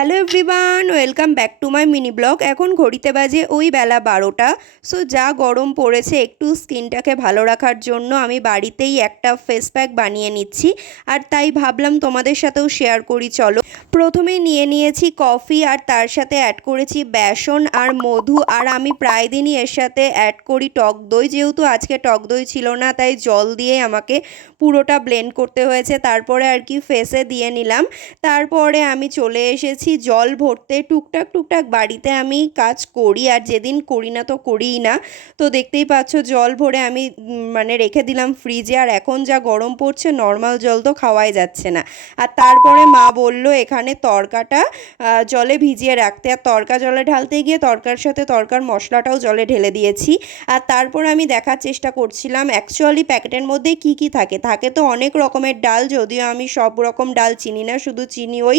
Hello everyone, welcome back to my mini blog. এখন ঘড়িতে বাজে ওই বেলা 12টা। সো যা গরম পড়েছে, একটু স্কিনটাকে ভালো রাখার জন্য আমি বাড়িতেই একটা ফেস প্যাক বানিয়ে নিচ্ছি। আর তাই ভাবলাম তোমাদের সাথেও শেয়ার করি, চলো। প্রথমে নিয়ে নিয়েছি কফি, আর তার সাথে অ্যাড করেছি বেসন আর মধু। আর আমি প্রায় দিনই এর সাথে অ্যাড করি টক দই। যেহেতু আজকে টক দই ছিল না, তাই জল দিয়ে আমাকে পুরোটা ব্লেন্ড করতে হয়েছে। তারপরে আর কি ফেসে দিয়ে নিলাম। তারপরে আমি চলে এসেছি জল ভরতে। টুকটাক টুকটাক বাড়িতে আমি কাজ করি, আর যেদিন করি না তো করিই না। তো দেখতেই পাচ্ছ জল ভরে আমি মানে রেখে দিলাম ফ্রিজে। আর এখন যা গরম পড়ছে, নর্মাল জল তো খাওয়াই যাচ্ছে না। আর তারপরে মা বলল এখানে তড়কাটা জলে ভিজিয়ে রাখতে। আর তড়কা জলে ঢালতে গিয়ে তড়কার সাথে তড়কার মশলাটাও জলে ঢেলে দিয়েছি। আর তারপর আমি দেখার চেষ্টা করছিলাম অ্যাকচুয়ালি প্যাকেটের মধ্যে কি কি থাকে। থাকে তো অনেক রকমের ডাল, যদিও আমি সব রকম ডাল চিনি না, শুধু চিনি ওই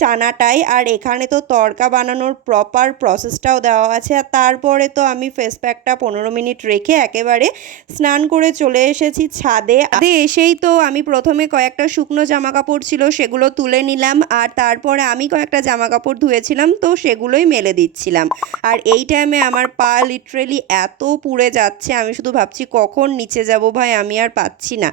চানাটাই। আর এখানে তো তড়কা বানানোর প্রপার প্রসেসটাও দেওয়া আছে। আর তারপরে তো আমি ফেস প্যাকটা 15 মিনিট রেখে একেবারে স্নান করে চলে এসেছি ছাদে। এসেই তো আমি প্রথমে কয়েকটা শুকনো জামা কাপড় ছিল সেগুলো তুলে নিলাম। আর তারপরে আমি কয়েকটা জামা কাপড় ধুয়েছিলাম, তো সেগুলোই মেলে দিচ্ছিলাম। আর এই টাইমে আমার পা লিটারেলি এত পুড়ে যাচ্ছে, আমি শুধু ভাবছি কখন নিচে যাব ভাই, আমি আর পাচ্ছি না।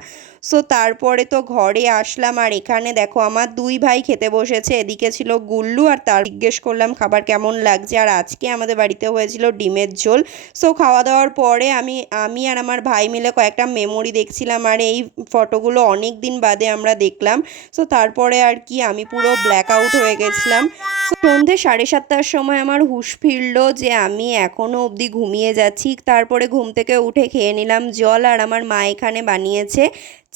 সো তারপরে তো ঘরে আসলাম। আর এখানে দেখো আমার দুই ভাই খেতে বসেছে। এদিকে ছিল গুল্লু, আর তার জিজ্ঞেস করলাম খাবার কেমন লাগছে। আর আজকে আমাদের বাড়িতে হয়েছিল ডিমের ঝোল। সো খাওয়া দাওয়ার পরে আমি আর আমার ভাই মিলে কয়েকটা মেমোরি দেখছিলাম। আর এই ফটোগুলো অনেক দিন বাদে আমরা দেখলাম। সো তারপরে আর কি আমি পুরো ব্ল্যাক আউট হয়ে গেছিলাম। সন্ধে 7:30টার সময় আমার হুঁশ ফিরলো যে আমি এখনও অবধি ঘুমিয়ে যাচ্ছি। তারপরে ঘুম থেকে উঠে খেয়ে নিলাম জল। আর আমার মা এখানে বানিয়েছে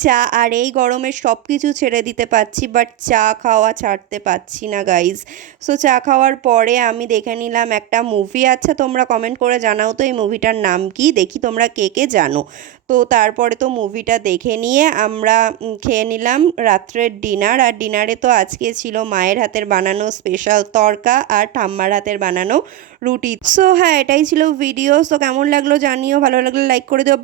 চা। আর এই গরমে সব কিছু ছেড়ে দিতে পারছি, বাট চা খাওয়া ছাড়তে পারছি না গাইজ। সো চা খাওয়ার পরে আমি দেখে নিলাম একটা মুভি। আচ্ছা তোমরা কমেন্ট করে জানাও তো এই মুভিটার নাম কি, দেখি তোমরা কে কে জানো। তো তারপরে তো মুভিটা দেখে নিয়ে আমরা খেয়ে নিলাম রাত্রের ডিনার। আর ডিনারে তো আজকে ছিল মায়ের হাতের বানানো স্পেশাল তড়কা আর ঠাম্মার হাতের বানানো রুটি। সো হ্যাঁ, এটাই ছিল ভিডিও। সো কেমন লাগলো জানিও, ভালো লাগলে লাইক করে দিও।